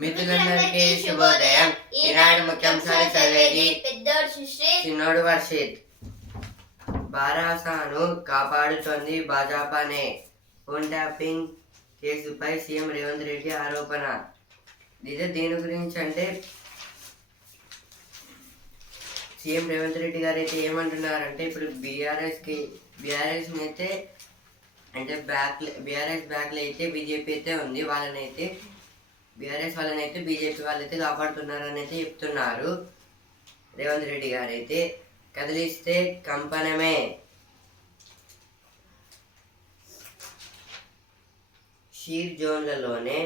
మిత్రులందరికీ శుభోదయం. ఈనాడు ముఖ్యాంశాలు చదివేది చిన్నోడు వర్షిత్. బారాసాను కాపాడుతోంది భాజపానే. ఫోన్ ట్యాపింగ్ కేసుపై సీఎం రేవంత్ రెడ్డి ఆరోపణ. ఇదే దేని గురించి అంటే సీఎం రేవంత్ రెడ్డి గారు అయితే ఏమంటున్నారంటే ఇప్పుడు బీఆర్ఎస్ అయితే అంటే బీఆర్ఎస్ బ్యాక్లో అయితే బీజేపీ అయితే ఉంది. బీఆర్ఎస్ వాళ్ళనైతే బీజేపీ వాళ్ళైతే కాపాడుతున్నారని అయితే చెప్తున్నారు రేవంత్ రెడ్డి గారు అయితే. కదిలిస్తే కంపనమే. షీర్ జోన్లలోనే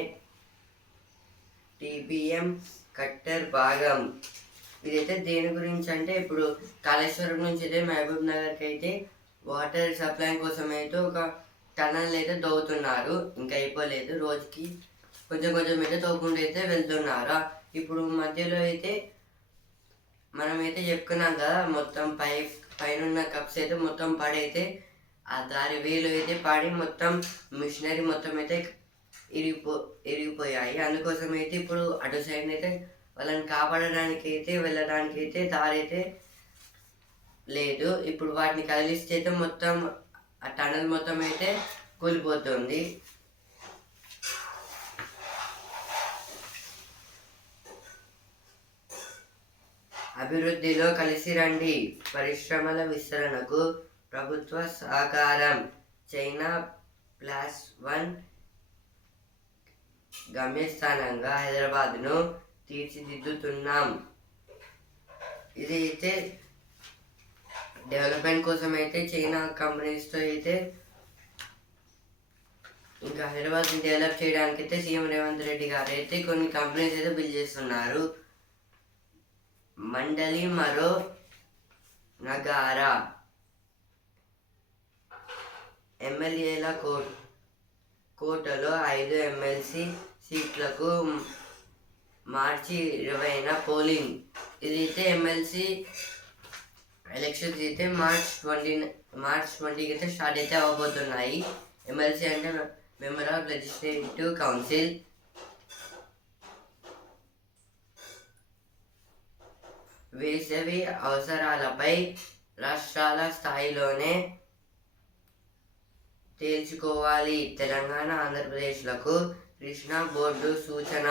టీబీఎం కట్టర్ భాగం. ఇదైతే దేని గురించి అంటే ఇప్పుడు కాళేశ్వరం నుంచి అయితే మహబూబ్ నగర్కి అయితే వాటర్ సప్లై కోసం అయితే ఒక టనల్ అయితే తవ్వుతున్నారు. ఇంకా అయిపోలేదు, రోజుకి కొంచెం అయితే తవ్వుకుంటూ అయితే వెళ్తున్నారు. ఇప్పుడు మధ్యలో అయితే మనమైతే చెప్పుకున్నాం కదా, మొత్తం పైన కప్స్ అయితే మొత్తం పడైతే ఆ దారి వేలు అయితే పడి మొత్తం మిషనరీ మొత్తం అయితే ఇరిగిపోయాయి. అందుకోసం అయితే ఇప్పుడు అటు సైడ్ అయితే వాళ్ళని కాపాడడానికి అయితే వెళ్ళడానికి అయితే దారి అయితే లేదు. ఇప్పుడు వాటిని కదిలిస్తే అయితే మొత్తం ఆ టనల్ మొత్తం అయితే కూలిపోతుంది. అభివృద్ధిలో కలిసి రండి, పరిశ్రమల విస్తరణకు ప్రభుత్వ సహకారం. చైనా +1 గమ్యస్థానంగా హైదరాబాద్ను తీర్చిదిద్దుతున్నాం. ఇది అయితే డెవలప్మెంట్ కోసం అయితే చైనా కంపెనీస్తో అయితే ఇంకా హైదరాబాద్ని డెవలప్ చేయడానికి అయితే సీఎం రేవంత్ రెడ్డి గారు అయితే కొన్ని కంపెనీస్ అయితే బిల్డ్ చేస్తున్నారు. మండలి మరో నగారా. ఎమ్మెల్యేల కోటలో 5 ఎమ్మెల్సీ సీట్లకు మార్చి 20న పోలింగ్. ఇదైతే ఎమ్మెల్సీ ఎలక్షన్స్ అయితే మార్చ్ 20కి అయితే స్టార్ట్ అయితే అవ్వబోతున్నాయి. ఎమ్మెల్సీ అంటే మెంబర్ ఆఫ్ లెజిస్లేటివ్ కౌన్సిల్. వేసవి అవసరాలపై రాష్ట్రాల స్థాయిలోనే తేల్చుకోవాలి. తెలంగాణ ఆంధ్రప్రదేశ్లకు కృష్ణా బోర్డు సూచన.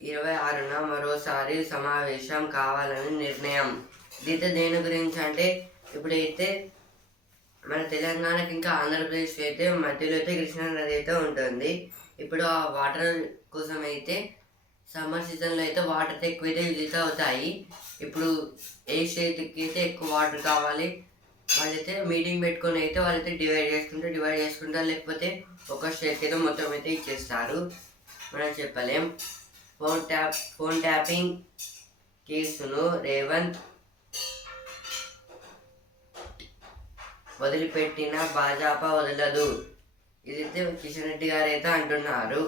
26న మరోసారి సమావేశం కావాలని నిర్ణయం. దీంతో దేని గురించి అంటే ఇప్పుడైతే మన తెలంగాణకి ఇంకా ఆంధ్రప్రదేశ్ అయితే మధ్యలో అయితే కృష్ణా నది అయితే ఉంటుంది. ఇప్పుడు ఆ వాటర్ కోసం అయితే సమ్మర్ సీజన్లో అయితే వాటర్ ఎక్కువ అయితే రిలీజ్ అవుతాయి. ఇప్పుడు ఏ స్టేట్కి అయితే ఎక్కువ వాటర్ కావాలి వాళ్ళైతే మీటింగ్ పెట్టుకొని అయితే వాళ్ళైతే డివైడ్ చేసుకుంటారు, లేకపోతే ఒక స్టేట్కి అయితే మొత్తం అయితే ఇచ్చేస్తారు. మనం చెప్పలేం. ఫోన్ ట్యాపింగ్ కేసును రేవంత్ వదిలిపెట్టిన భాజపా వదలదు. ఇదైతే కిషన్ రెడ్డి గారు అయితే అంటున్నారు.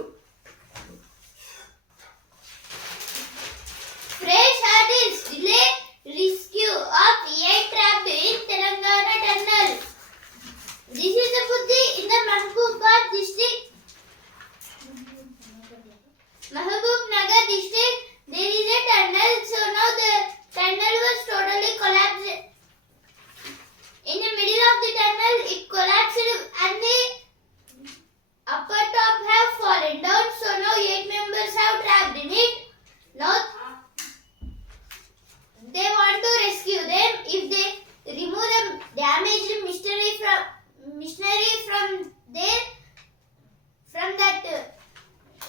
Mahbub Nagar district, there is a tunnel, so now the tunnel was totally collapsed. In the middle of the tunnel, it collapsed and the upper top have fallen down, so now 8 members have trapped in it. Now they want to rescue them. If they remove the damaged machinery from that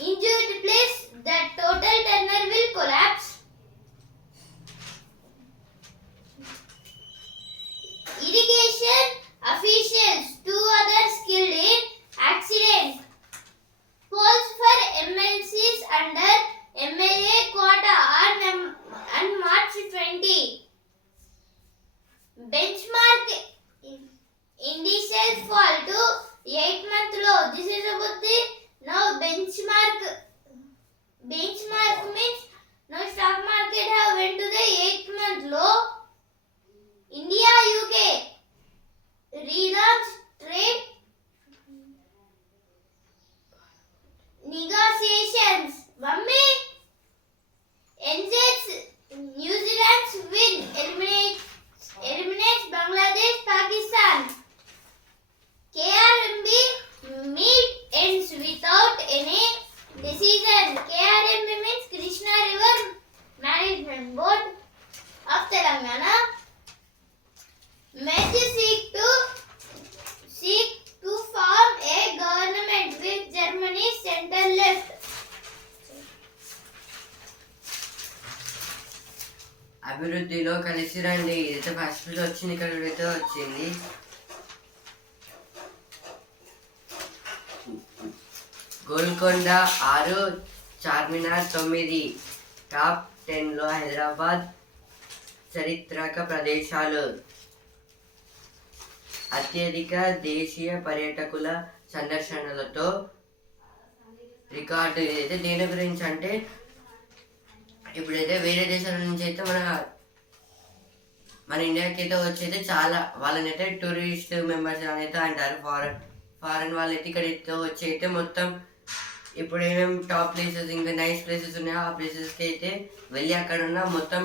injured place, that total tunnel will collapse. Irrigation officials, 2 others killed in accident. Polls for MLCs under MLA quota on March 20. Benchmark indices fall to 8-month low. This is about the now benchmark means now stock market have went to the 8-month low. India UK relaunched trade negotiations. Mummy ends New Zealand's win eliminates Bangladesh, Pakistan. KRMB meet ends without any decision. KRMB means Krishna River Management Board of Telangana. Merge seek to form a government with Germany's center left. అభివృద్ధిలో కలిసి రండి. ఇదైతే first వచ్చింది, ఇక్కడ అయితే వచ్చింది. Golconda 6, Charminar 9. Top 10లో Hyderabad చారిత్రక ప్రదేశాలు. అత్యధిక దేశీయ పర్యాటకుల సందర్శనలతో రికార్డు. ఇదైతే దేని గురించి అంటే ఇప్పుడైతే వేరే దేశాల నుంచి అయితే మన ఇండియాకి అయితే వచ్చి చాలా వాళ్ళని అయితే టూరిస్ట్ మెంబర్స్ అని అయితే అంటారు. ఫారెన్ వాళ్ళు అయితే ఇక్కడ అయితే వచ్చి అయితే మొత్తం ఇప్పుడు ఏమేమి టాప్ ప్లేసెస్ ఇంకా నైస్ ప్లేసెస్ ఉన్నాయో ఆ ప్లేసెస్కి అయితే వెళ్ళి అక్కడ ఉన్న మొత్తం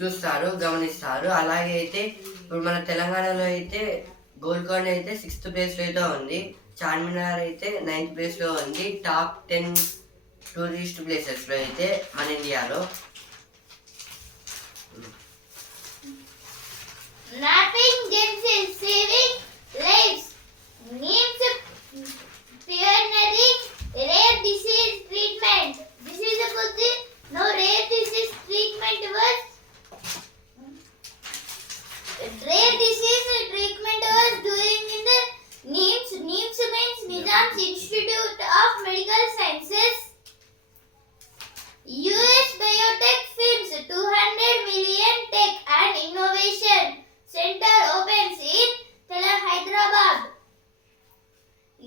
చూస్తారు, గమనిస్తారు. అలాగే అయితే ఇప్పుడు మన తెలంగాణలో అయితే గోల్కొండ అయితే 6th ప్లేస్లో అయితే ఉంది. చార్మినార్ అయితే 9th ప్లేస్లో ఉంది. టాప్ 10 టూరిస్ట్ ప్లేసెస్లో అయితే మన ఇండియాలో. Napping gems saving lives. Needs pioneering rare disease treatment. This is about the no rare disease treatment was doing in the NIMS. NIMS means Nizam's Institute of Medical Sciences. US Biotech firms 200 million tech and innovation center opens in Hyderabad.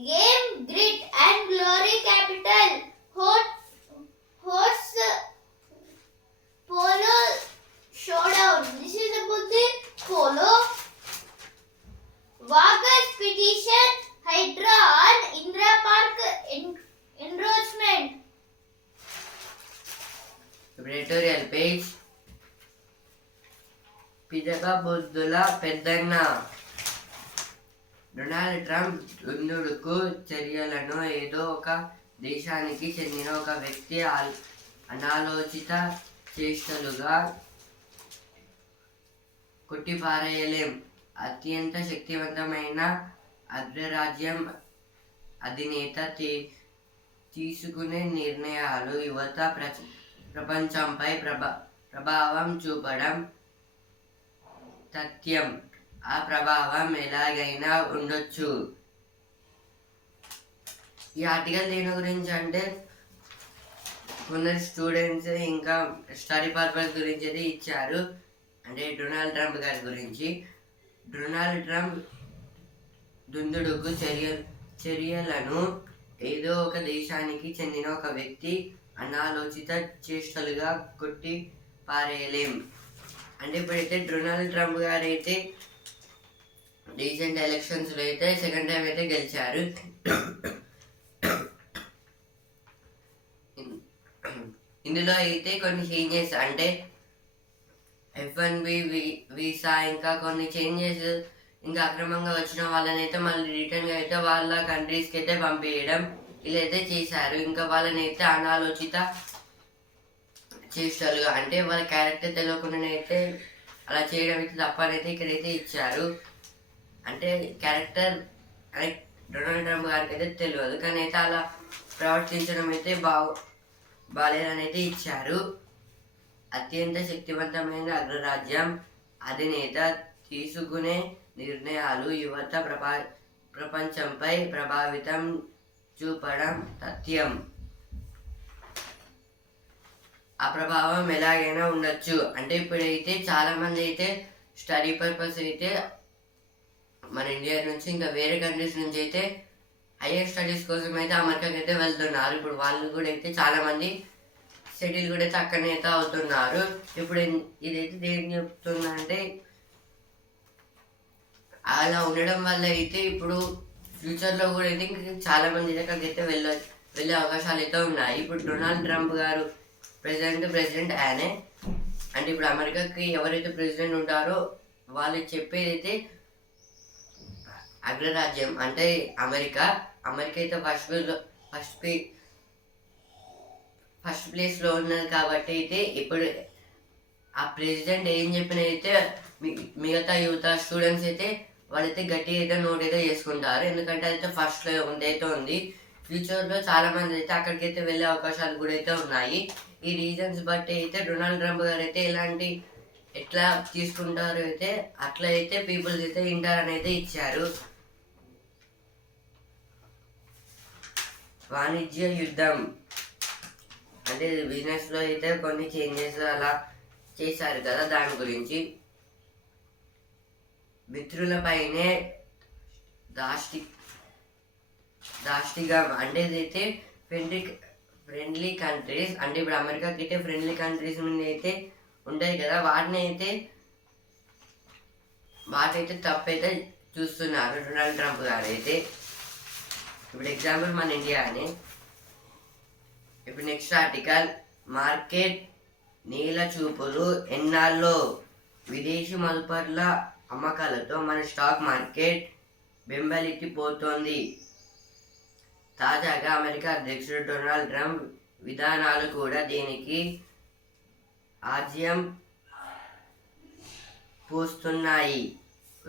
Game Grit and Glory Capital hosts Polo Showdown. This is about the polo. Walkers petition Hydra on Indra Park encroachment. Editorial page. పిదప బుద్ధుల పెద్దన్న. Donald Trump దుందుడుకు చర్యలను ఏదో ఒక దేశానికి చెందిన ఒక వ్యక్తి అనాలోచిత చేష్టలుగా కొట్టిపారేయలేం. అత్యంత శక్తివంతమైన అగ్రరాజ్యం అధినేత తీసుకునే నిర్ణయాలు యువత ప్రపంచంపై ప్రభావం చూపడం తథ్యం. ఆ ప్రభావం ఎలాగైనా ఉండొచ్చు. ఈ ఆర్టికల్ దేని గురించి అంటే కొందరు స్టూడెంట్స్ ఇంకా స్టడీ పర్పస్ గురించి అయితే ఇచ్చారు. అంటే డొనాల్డ్ ట్రంప్ గారి గురించి. డొనాల్డ్ ట్రంప్ దుందుడుకు చర్యలను ఏదో ఒక దేశానికి చెందిన ఒక వ్యక్తి అనాలోచిత చేష్టలుగా కొట్టి పారేయలేం. అంటే ఇప్పుడైతే డొనాల్డ్ ట్రంప్ గారు అయితే రీసెంట్ ఎలక్షన్స్లో అయితే సెకండ్ టైం అయితే గెలిచారు. ఇందులో అయితే కొన్ని చేంజెస్ అంటే F1B వీసా ఇంకా కొన్ని చేంజెస్ ఇంకా అక్రమంగా వచ్చిన వాళ్ళని అయితే మళ్ళీ రిటర్న్గా అయితే వాళ్ళ కంట్రీస్కి అయితే పంపించడం ఇలా అయితే చేశారు. ఇంకా వాళ్ళని అయితే అనాలోచిత చేష్టలుగా అంటే వాళ్ళ క్యారెక్టర్ తెలియకుండానే అయితే అలా చేయడం అయితే తప్పనైతే ఇక్కడైతే ఇచ్చారు. అంటే క్యారెక్టర్ అని డొనాల్డ్ ట్రంప్ గారికి అయితే తెలియదు, కానీ అయితే అలా ప్రవర్తించడం అయితే బాలేదని అయితే ఇచ్చారు. అత్యంత శక్తివంతమైన అగ్రరాజ్యం అధినేత తీసుకునే నిర్ణయాలు యువత ప్రపంచంపై ప్రభావితం చూపడం తథ్యం. ఆ ప్రభావం ఎలాగైనా ఉండొచ్చు. అంటే ఇప్పుడైతే చాలా మంది అయితే స్టడీ పర్పస్ అయితే మన ఇండియా నుంచి ఇంకా వేరే కంట్రీస్ నుంచి అయితే హైయర్ స్టడీస్ కోసం అయితే అమెరికాకి అయితే వెళ్తున్నారు. ఇప్పుడు వాళ్ళు కూడా అయితే చాలా మంది సెటిల్ కూడా అయితే అక్కడనే అయితే అవుతున్నారు. ఇప్పుడు ఇదైతే దేని చెప్తున్నా అంటే అలా ఉండడం వల్ల అయితే ఇప్పుడు ఫ్యూచర్లో కూడా అయితే ఇంకా చాలా మంది అక్కడికి అయితే వెళ్ళే అవకాశాలు అయితే ఉన్నాయి. ఇప్పుడు డొనాల్డ్ ట్రంప్ గారు ప్రెసిడెంట్ ఆయనే. అంటే ఇప్పుడు అమెరికాకి ఎవరైతే ప్రెసిడెంట్ ఉంటారో వాళ్ళు చెప్పేది అయితే అగ్రరాజ్యం అంటే అమెరికా అయితే ఫస్ట్ ప్లేస్లో ఉన్నది. కాబట్టి అయితే ఇప్పుడు ఆ ప్రెసిడెంట్ ఏం చెప్పిన అయితే మిగతా యువత స్టూడెంట్స్ అయితే వాళ్ళైతే గట్టి అయితే నోట్ అయితే చేసుకుంటారు. ఎందుకంటే అయితే ఫస్ట్లో అయితే ఉంది. ఫ్యూచర్లో చాలా మంది అయితే అక్కడికైతే వెళ్ళే అవకాశాలు కూడా అయితే ఉన్నాయి. ఈ రీజన్స్ బట్టి అయితే డొనాల్డ్ ట్రంప్ గారు అయితే ఎట్లా తీసుకుంటారు అయితే అట్లా అయితే పీపుల్స్ అయితే వింటారని అయితే ఇచ్చారు. వాణిజ్య యుద్ధం అంటే బిజినెస్లో అయితే కొన్ని చేంజెస్ అలా చేశారు కదా, దాని గురించి. మిత్రులపైనే దాష్టిగా అంటే ఇదైతే ఫ్రెండ్లీ కంట్రీస్ అంటే ఇప్పుడు అమెరికాకి అయితే ఫ్రెండ్లీ కంట్రీస్ నుండి అయితే ఉంటాయి కదా, వాటైతే తప్పైతే చూస్తున్నారు డొనాల్డ్ ట్రంప్ గారు అయితే. ఇప్పుడు ఎగ్జాంపుల్ మన ఇండియా అని. ఇప్పుడు నెక్స్ట్ ఆర్టికల్, మార్కెట్ నీల చూపులు ఎన్నాళ్ళలో విదేశీ మదుపర్ల అమ్మకాలతో మన స్టాక్ మార్కెట్ బెంబెలెత్తిపోతోంది. తాజాగా అమెరికా అధ్యక్షుడు డొనాల్డ్ ట్రంప్ విధానాలు కూడా దీనికి ఆజ్యం పోస్తున్నాయి.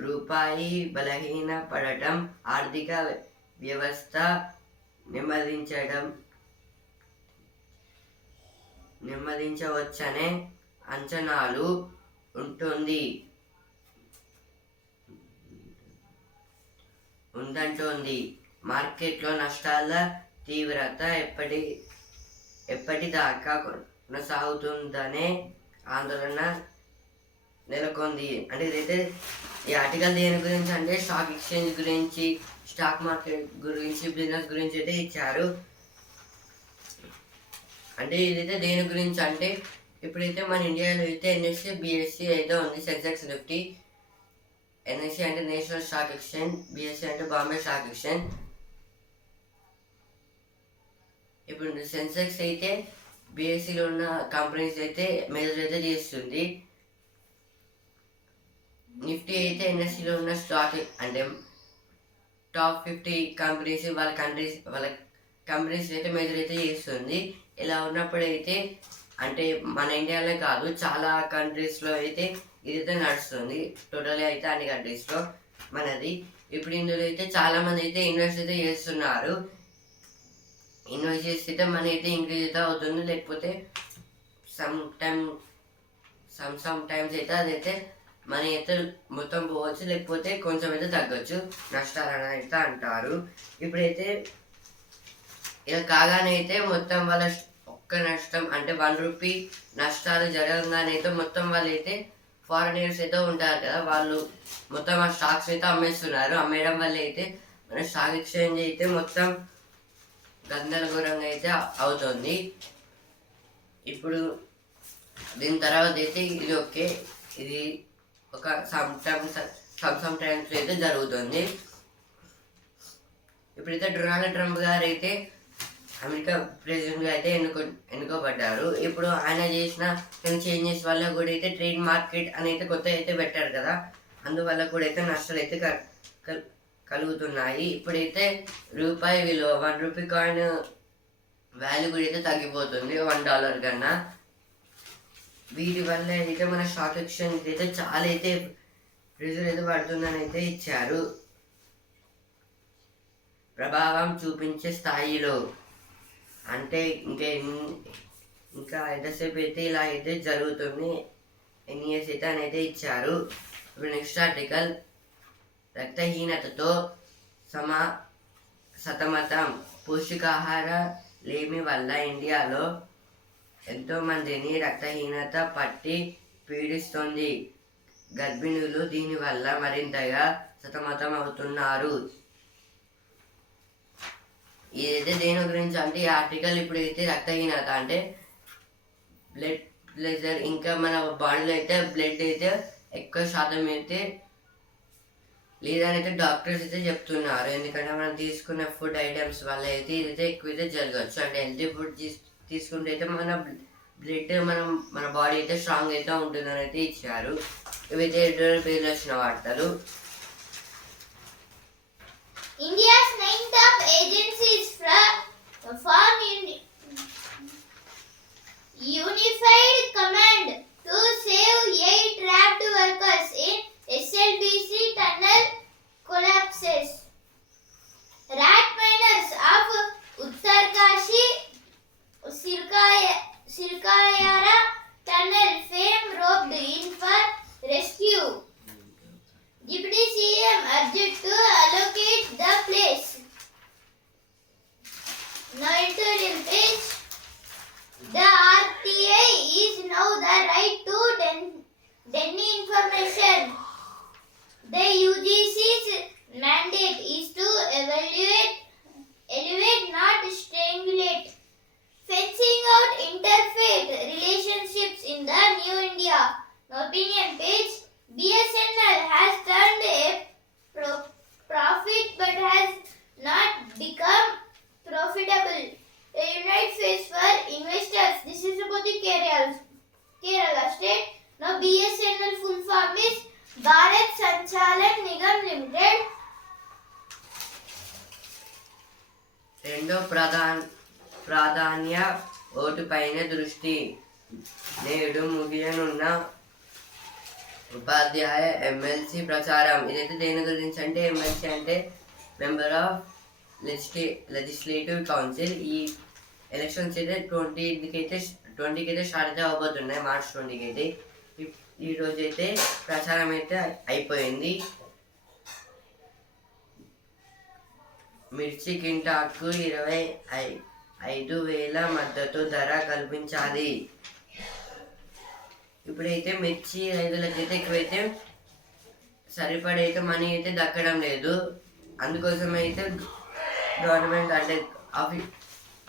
రూపాయి బలహీనపడటం ఆర్థిక వ్యవస్థ నెమ్మదించవచ్చనే అంచనాలు ఉందంటోంది. మార్కెట్లో నష్టాల తీవ్రత ఎప్పటిదాకా కొనసాగుతుందనే ఆందోళన నెలకొంది. అంటే ఇదైతే ఈ ఆర్టికల్ దేని గురించి అంటే స్టాక్ ఎక్స్చేంజ్ గురించి, స్టాక్ మార్కెట్ గురించి, బిజినెస్ గురించి అయితే ఇచ్చారు. అంటే ఇదైతే దేని గురించి అంటే ఇప్పుడైతే మన ఇండియాలో అయితే ఎన్ఎస్సి బిఎస్సి అయితే ఉంది. సెన్సెక్స్ నిఫ్టీ. ఎన్ఎస్సి అంటే నేషనల్ స్టాక్ ఎక్స్చేంజ్, బిఎస్సి అంటే బాంబే స్టాక్ ఎక్స్చేంజ్. ఇప్పుడు సెన్సెక్స్ అయితే బిఎస్సిలో ఉన్న కంపెనీస్ అయితే మెజర్ అయితే చేస్తుంది. నిఫ్టీ అయితే ఎన్ఎస్సిలో ఉన్న స్టాక్ అంటే టాప్ 50 కంపెనీస్ వాళ్ళ కంపెనీస్ అయితే మెజర్ అయితే చేస్తుంది. ఇలా ఉన్నప్పుడు అయితే అంటే మన ఇండియాలో కాదు చాలా కంట్రీస్లో అయితే ఇదైతే నడుస్తుంది. టోటల్గా అయితే అన్ని కంట్రీస్లో మనది. ఇప్పుడు ఇందులో అయితే చాలా మంది అయితే ఇన్వెస్ట్ అయితే చేస్తున్నారు. ఇన్వెస్ట్ చేస్తే మనీ అయితే ఇంక్రీజ్ అయితే అవుతుంది, లేకపోతే సమ్ టైమ్స్ అయితే అదైతే మనీ అయితే మొత్తం పోవచ్చు, లేకపోతే కొంచెం అయితే తగ్గొచ్చు, నష్టాలని అయితే అంటారు. ఇప్పుడైతే ఇలా కాగానే అయితే మొత్తం వాళ్ళ ఒక్క నష్టం అంటే 1 రూపీ నష్టాలు జరగగానే అయితే మొత్తం వాళ్ళు అయితే ఫారినర్స్ అయితే ఉంటారు కదా, వాళ్ళు మొత్తం ఆ స్టాక్స్ అయితే అమ్మేస్తున్నారు. అమ్మేయడం వల్ల అయితే మన స్టాక్ ఎక్స్చేంజ్ అయితే మొత్తం గందరగోళంగా అయితే అవుతుంది. ఇప్పుడు దీని తర్వాత అయితే ఇది ఓకే, ఇది ఒక సమ్ టైమ్స్ అయితే జరుగుతుంది. ఇప్పుడైతే డొనాల్డ్ ట్రంప్ గారు అయితే అమెరికా ప్రెసిడెంట్గా అయితే ఎన్నుకోబడ్డారు. ఇప్పుడు ఆయన చేసిన చేంజెస్ వల్ల కూడా అయితే ట్రేడ్ మార్కెట్ అని అయితే కొత్త అయితే పెట్టారు కదా, అందువల్ల కూడా అయితే నష్టాలు అయితే కలుగుతున్నాయి. ఇప్పుడైతే రూపాయి విలువ 1 రూపీ కాయిన్ వాల్యూ కూడా అయితే తగ్గిపోతుంది $1 కన్నా. వీటి వల్ల అయితే మన స్టాక్ ఎక్స్చేంజ్ అయితే చాలా అయితే ప్రెజర్ అయితే పడుతుందని అయితే ఇచ్చారు. ప్రభావం చూపించే స్థాయిలో అంటే ఇంకా ఎంతసేపు అయితే ఇలా అయితే జరుగుతుంది, ఎన్ని ఇయర్స్ అయితే అని అయితే ఇచ్చారు. ఇప్పుడు నెక్స్ట్ ఆర్టికల్, రక్తహీనతతో సతమతం, పౌష్టికాహార లేమి వల్ల ఇండియాలో ఎంతోమందిని రక్తహీనత పట్టి పీడిస్తుంది. గర్భిణులు దీనివల్ల మరింతగా సతమతం అవుతున్నారు. ఇదైతే దేని గురించి అంటే ఈ ఆర్టికల్ ఇప్పుడైతే రక్తహీనత అంటే బ్లడ్ ప్రెషర్, ఇంకా మన బాడీలో అయితే బ్లడ్ అయితే ఎక్కువ శాతం అయితే లేదని అయితే డాక్టర్స్ అయితే చెప్తున్నారు. ఎందుకంటే మనం తీసుకున్న ఫుడ్ ఐటమ్స్ వల్ల అయితే ఇదైతే ఎక్కువ అయితే జరగచ్చు. అంటే హెల్తీ ఫుడ్ తీసుకుంటే అయితే మన బ్లడ్ మన బాడీ అయితే స్ట్రాంగ్ అయితే ఉంటుందని అయితే ఇచ్చారు. ఇవైతే ఎడిటోరియల్ పేజ్లో వచ్చిన వార్తలు. India's 9 top agencies form unified command to save 8 trapped workers in SLBC tunnel collapses. Rat miners of Uttarkashi Sirkayara tunnel fame roped in for rescue. Deputy CM urged to allocate the place. Now editorial page. The RTI is now the right to denny information. The UGC's mandate is to elevate, not strangulate. Fencing out interfaith relationships in the New India. Opinion page. BSNL has turned a profit but has not become profitable. A united face for investors. This is about the Kerala state. Now BSNL full form is Bharat Sanchalan Nigam Limited. రెండో ప్రాధాన్య vote పైన దృష్టి. నేడు ముగియనున్న ఉపాధ్యాయ MLC ప్రచారం. ఇదైతే దేని గురించి అంటే ఎమ్మెల్సీ అంటే మెంబర్ ఆఫ్ లెజిస్లేటివ్ కౌన్సిల్. ఈ ఎలక్షన్స్ అయితే 20కి అయితే స్టార్ట్ అయితే అవబోతున్నాయి. మార్చ్ 20కి అయితే ఈ రోజు అయితే ప్రచారం అయితే అయిపోయింది. మిర్చి కింటాకు 25,000 మద్దతు ధర కల్పించాలి. ఇప్పుడైతే మిర్చి రైతులకైతే ఎక్కువైతే సరిపడైతే మనీ అయితే దక్కడం లేదు. అందుకోసం అయితే గవర్నమెంట్ అంటే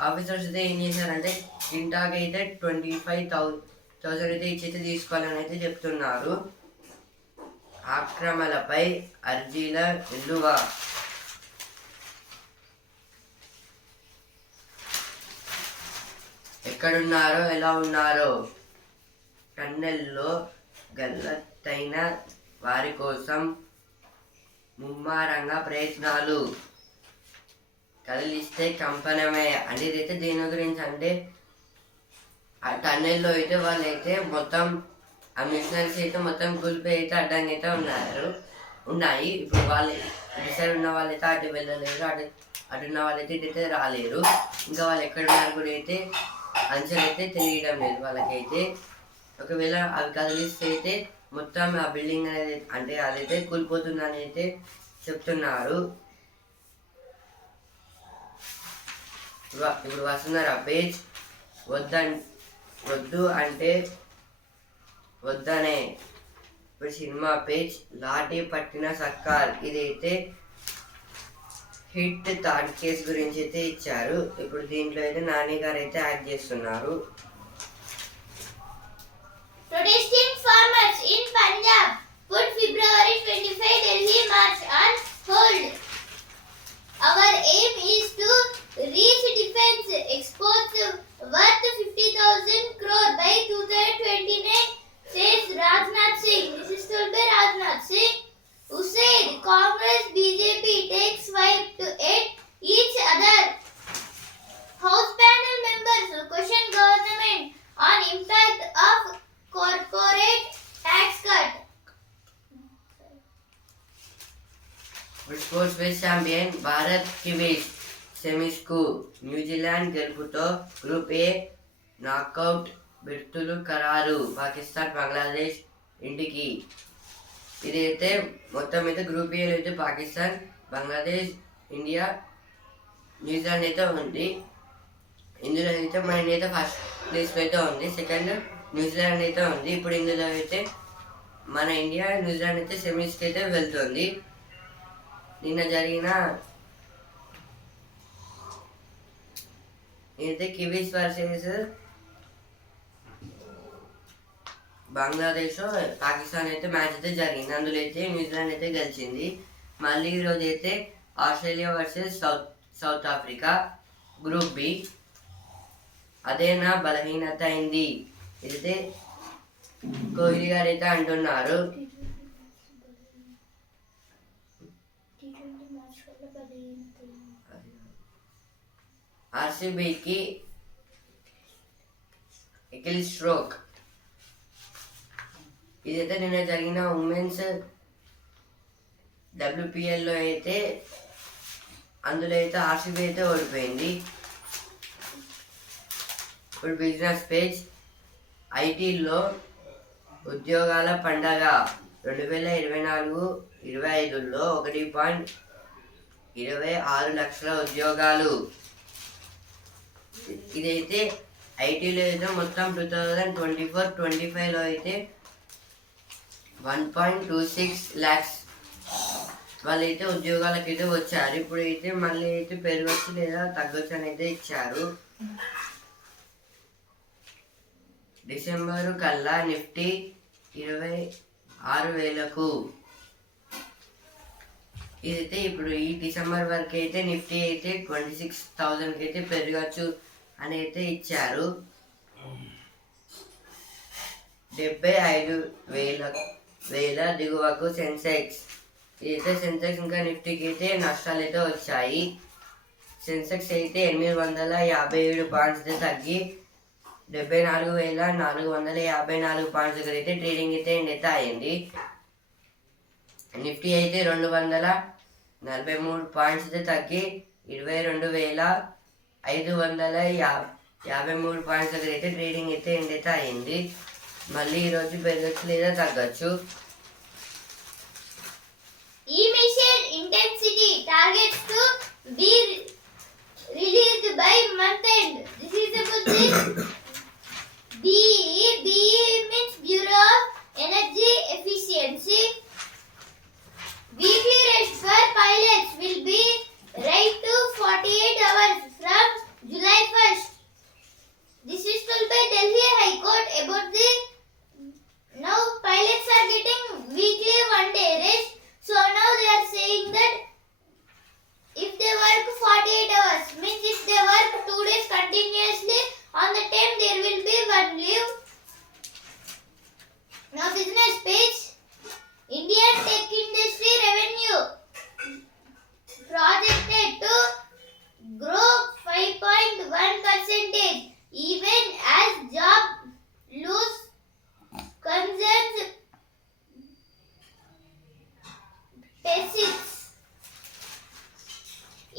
ఆఫీసర్స్ అయితే ఏం చేశారంటే కింటాకి అయితే 25,000 అయితే ఇచ్చైతే తీసుకోవాలని అయితే చెప్తున్నారు. ఆక్రమణలపై అర్జీల వెల్లువ. ఎక్కడున్నారో ఎలా ఉన్నారో టన్నెల్లో గల్లటైన వారి కోసం ముమ్మరంగా ప్రయత్నాలు. కదిలిస్తే కంపనమే. అంటే ఇదైతే దేని గురించి అంటే ఆ టన్నెల్లో అయితే వాళ్ళైతే మొత్తం ఆ మిషనరీస్ అయితే మొత్తం కూలిపోయి అయితే అడ్డంగా అయితే ఉన్నాయి. ఇప్పుడు వాళ్ళు ఇటు సైడ్ ఉన్న వాళ్ళైతే అటు వెళ్ళలేరు, అటున్న వాళ్ళైతే ఇటైతే రాలేరు. ఇంకా వాళ్ళు ఎక్కడున్నారు కూడా అయితే అంచనా అయితే తెలియడం లేదు వాళ్ళకైతే. ఒకవేళ అవి కదిలిస్తే అయితే మొత్తం ఆ బిల్డింగ్ అనేది అంటే అదైతే కూలిపోతుందని అయితే చెప్తున్నారు. ఇప్పుడు వస్తున్నారు ఆ పేజ్. వద్దు అంటే వద్దనే. ఇప్పుడు సినిమా పేజ్. లాఠీ పట్టిన సర్కార్. ఇదైతే హిట్ థర్డ్ కేసు గురించి అయితే ఇచ్చారు. ఇప్పుడు దీంట్లో అయితే నాని గారు అయితే యాక్ట్ చేస్తున్నారు. Protesting farmers in Punjab put February 25 Delhi march on hold. Our aim is to reach defense exports worth 50,000 crore by 2029, says Rajnath Singh. This is told by Rajnath Singh, who said Congress BJP takes 5 to 8 each other. House panel members question government on impact of corporate tax cut. Sports base champion Bharat Kiwis సెమీస్కు. New Zealand గెలుపుతో group A knockout బెర్తులు ఖరారు. పాకిస్తాన్ బంగ్లాదేశ్ ఇంటికి. ఇదైతే మొత్తం అయితే group ఏలో అయితే పాకిస్తాన్, బంగ్లాదేశ్, ఇండియా, న్యూజిలాండ్ అయితే ఉంది. ఇందులో అయితే మన ఇండియా అయితే ఫస్ట్ ప్లేస్లో అయితే ఉంది. సెకండ్ న్యూజిలాండ్ అయితే ఉంది. ఇప్పుడు ఇందులో అయితే మన ఇండియా న్యూజిలాండ్ అయితే సెమీస్కి అయితే వెళ్తుంది. నిన్న జరిగిన అయితే కివీస్ వర్సెస్ బంగ్లాదేశ్ పాకిస్తాన్ అయితే మ్యాచ్ అయితే జరిగింది. అందులో అయితే న్యూజిలాండ్ అయితే గెలిచింది. మళ్ళీ ఈరోజు అయితే Australia versus South Africa group B. అదే నా బలహీనత అయింది. ఇదైతే కోహ్లీ గారు అయితే అంటున్నారు. ఆర్సీబీకి ఎకిల్ స్ట్రోక్. ఇదైతే నిన్న జరిగిన ఉమెన్స్ WPLలో అయితే అందులో అయితే ఆర్సీబీ అయితే ఓడిపోయింది. ఇప్పుడు బిజినెస్ పేజ్. ఐటీలో ఉద్యోగాల పండగ 2024-25లో 1.26 లక్షల ఉద్యోగాలు. ఇదైతే ఐటీలో అయితే మొత్తం 2024-25లో అయితే 1.26 lakhs వాళ్ళైతే ఉద్యోగాలకైతే వచ్చారు. ఇప్పుడు అయితే మళ్ళీ అయితే పెరగచ్చు లేదా తగ్గొచ్చు అని అయితే ఇచ్చారు. డిసెంబరు కల్లా నిఫ్టీ 26,000కు. ఇదైతే ఇప్పుడు ఈ డిసెంబర్ వరకు అయితే నిఫ్టీ అయితే 26,000కి అయితే పెరగచ్చు అని అయితే ఇచ్చారు. 75,000 దిగువకు సెన్సెక్స్. ఇదైతే సెన్సెక్స్ ఇంకా నిఫ్టీకి అయితే నష్టాలు అయితే వచ్చాయి. సెన్సెక్స్ అయితే 857 పాయింట్స్ అయితే తగ్గి 74,454 పాయింట్స్ దగ్గర అయితే ట్రేడింగ్ అయితే ఎండ్ అయితే అయ్యింది. నిఫ్టీ అయితే 243 పాయింట్స్ అయితే తగ్గి 22,553 పాయింట్స్ దగ్గర అయితే ట్రేడింగ్ అయితే ఎండ్ అయితే అయ్యింది. మళ్ళీ ఈరోజు పెరగచ్చు లేదా తగ్గచ్చు. Emission intensity targets to be released by month end. This is about the BE. BE means Bureau of Energy Efficiency. Weekly rest for pilots will be right to 48 hours from July 1st. This is told by Delhi High Court about the now pilots are getting weekly 1 day rest. So now they are saying that if they work 48 hours, means if they work 2 days continuously, on the time there will be 1 leave. Now business page. Indian tech industry revenue projected to grow 5.1% even as job loss concerns persists.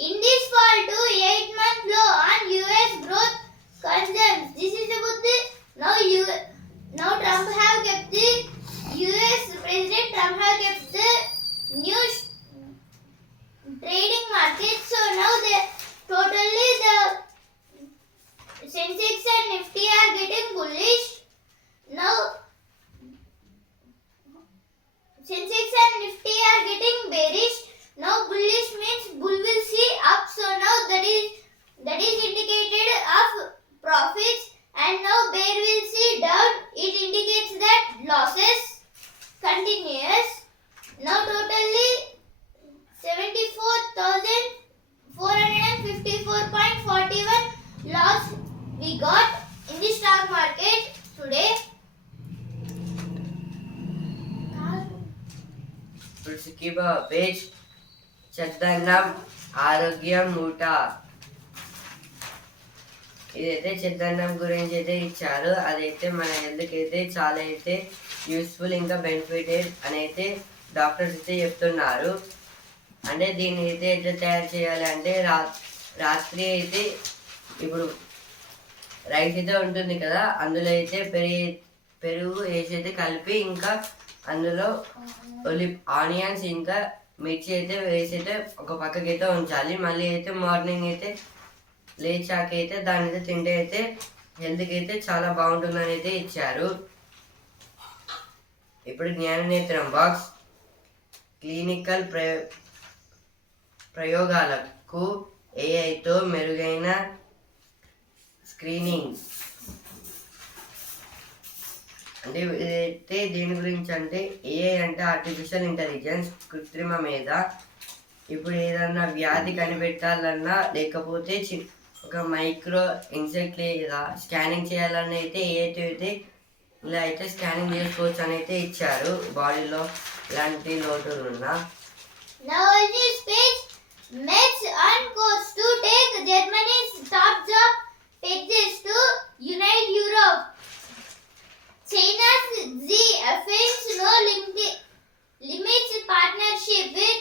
Indies fall to 8-month low on US growth concerns. This is about the now Trump have kept the US President Trump have kept the new trading market. So now the totally the Sensex and Nifty are getting bullish. Now Sensex and Nifty are getting bearish. Now bullish means bull will see up. So now that is indicated of profits, and now bear will see down. It indicates that losses continuous. Now totally 74,454.41 loss we got in the stock market today. ఇప్పుడు సిక్కిబా page. చద్దన్నం ఆరోగ్యం మూట. ఇదైతే చద్దన్నం గురించి అయితే ఇచ్చారు. అదైతే మన హెల్త్కి అయితే చాలా అయితే యూస్ఫుల్ ఇంకా బెనిఫిటెడ్ అని అయితే డాక్టర్స్ అయితే చెప్తున్నారు. అంటే దీన్ని అయితే ఎట్లా తయారు చేయాలి అంటే రాత్రి అయితే ఇప్పుడు రైస్ అయితే ఉంటుంది కదా, అందులో అయితే పెరుగు వేసి అయితే కలిపి ఇంకా అందులో ఆనియన్స్ ఇంకా మిర్చి అయితే వేసి అయితే ఒక పక్కకి అయితే ఉంచాలి. మళ్ళీ అయితే మార్నింగ్ అయితే లేచాక అయితే దాన్ని అయితే తింటే అయితే హెల్త్కి అయితే చాలా బాగుంటుందని అయితే ఇచ్చారు. ఇప్పుడు జ్ఞాననేత్రం బాక్స్. క్లినికల్ ప్రయోగాలకు ఏఐతో మెరుగైన స్క్రీనింగ్. అంటే ఇదైతే దేని గురించి అంటే ఏఐ అంటే ఆర్టిఫిషియల్ ఇంటెలిజెన్స్, కృత్రిమ మేధ. ఇప్పుడు ఏదన్నా వ్యాధి కనిపెట్టాలన్నా లేకపోతే ఒక మైక్రో ఇన్సెక్ట్ లేదా స్కానింగ్ చేయాలన్నా అయితే అయితే ఇలా అయితే స్కానింగ్ చేసుకోవచ్చు అని అయితే ఇచ్చారు బాడీలో ఎలాంటి లోటులు ఉన్నా. Now on this page, Mets on course to take Germany's top job pages to unite Europe. China's Xi affirms no limits partnership with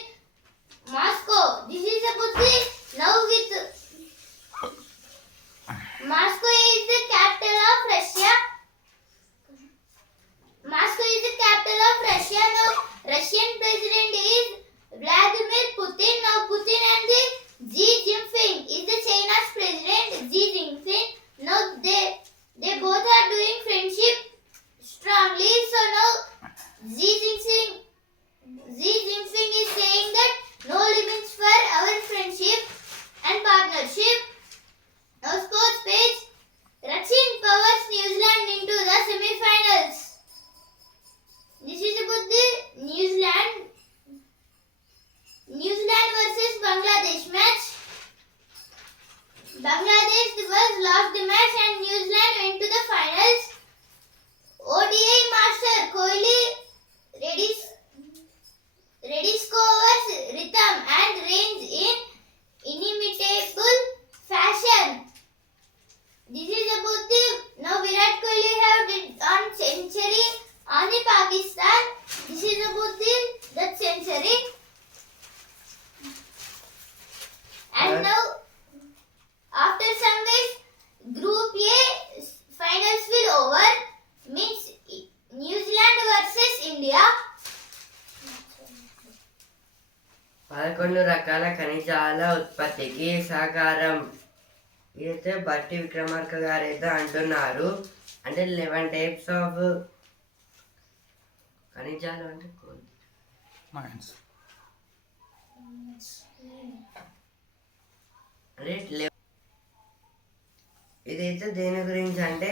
Moscow. This is about the now with Moscow is the capital of Russia. Moscow is the capital of Russia. Now Russian president is Vladimir Putin. Now Putin and the Xi Jinping is the China's president Xi Jinping. Now they both are doing friendship strongly. So now Xi Jinping is saying that no limits for our friendship and partnership. Now sports page, Russian powers New Zealand into the semi-finals. This is about the New Zealand versus Bangladesh match. Bangladesh was lost the match and New Zealand went to the finals. ODI master Kohli rediscovers rhythm and range in inimitable fashion. This is about the now Virat Kohli have did on century on the Pakistan. This is about that century. And now after some days, Group A finals will over. Means New Zealand versus India. 11 రకాల ఖనిజాల ఉత్పత్తికి సహకారం ఇదైతే బట్టి విక్రమార్క గారు అయితే అంటున్నారు. అంటే 11 టైప్స్ ఆఫ్ ఖనిజాలు అంటే అంటే ఇదైతే దేని గురించి అంటే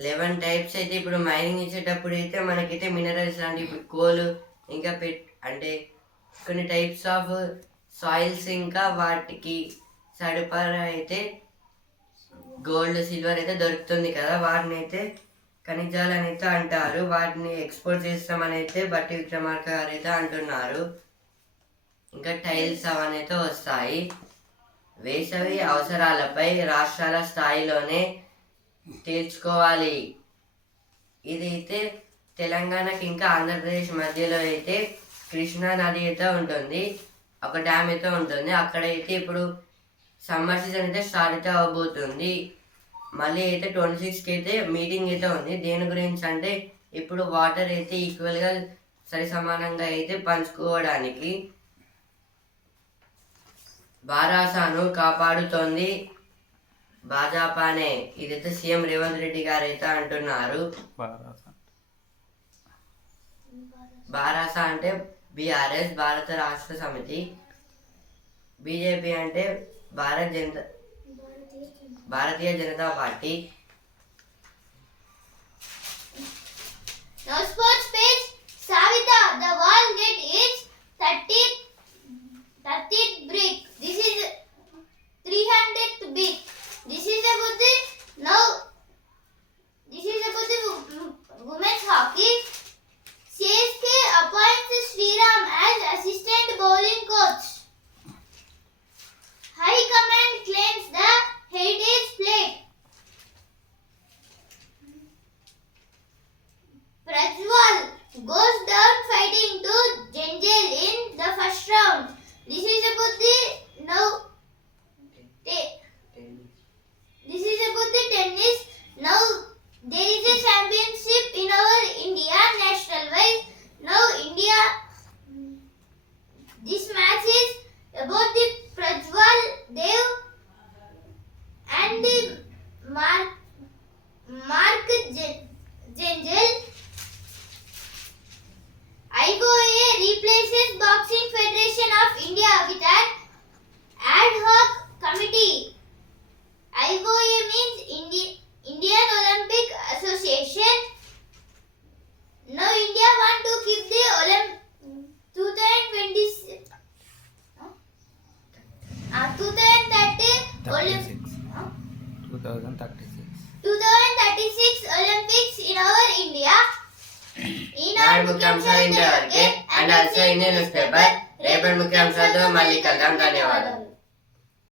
11 టైప్స్ అయితే ఇప్పుడు మైనింగ్ చేసేటప్పుడు అయితే మనకైతే మినరల్స్ లాంటి కోల్ ఇంకా అంటే కొన్ని టైప్స్ ఆఫ్ సాయిల్స్ ఇంకా వాటికి సరిపడా అయితే గోల్డ్ సిల్వర్ అయితే దొరుకుతుంది కదా, వాటిని అయితే ఖనిజాలు అని అయితే అంటారు. వాటిని ఎక్స్పోర్ట్ చేస్తామని అయితే బట్టి విక్రమార్క గారు అయితే అంటున్నారు. ఇంకా టైల్స్ అవన్నీ అయితే వస్తాయి. వేసవి అవసరాలపై రాష్ట్రాల స్థాయిలోనే తేల్చుకోవాలి. ఇదైతే తెలంగాణకి ఇంకా ఆంధ్రప్రదేశ్ మధ్యలో అయితే కృష్ణా నది అయితే ఉంటుంది, ఒక డ్యామ్ అయితే ఉంటుంది. అక్కడైతే ఇప్పుడు సమ్మర్ సీజన్ అయితే స్టార్ట్ అయితే అవ్వబోతుంది. మళ్ళీ అయితే 26కి అయితే మీటింగ్ అయితే ఉంది. దేని గురించి అంటే ఇప్పుడు వాటర్ అయితే ఈక్వల్గా సరి సమానంగా అయితే పంచుకోవడానికి బారాసాను కాపాడుతోంది భాజపానే. ఇదైతే సీఎం రేవంత్ రెడ్డి గారు అయితే అంటున్నారు. బారాసా అంటే బీఆర్ఎస్ భారత రాష్ట్ర సమితి, బీజేపీ అంటే Bharatiya Janata Party. Now sports page, Savita, the wall get its 30th brick. This is 300th brick. This is about the women's hockey. CSK appoints Sriram as assistant bowling coach. High Command claims the Heritage Plate. Prajwal goes down fighting to Janjel in the first round. This is about the 2036 Olympics in our India. ఈనాడు ముఖ్యాంశాలు ఇంతవరకే and also in news paper. రేపటి ముఖ్యాంశాలతో మళ్ళీ కలుద్దాం. ధన్యవాదాలు.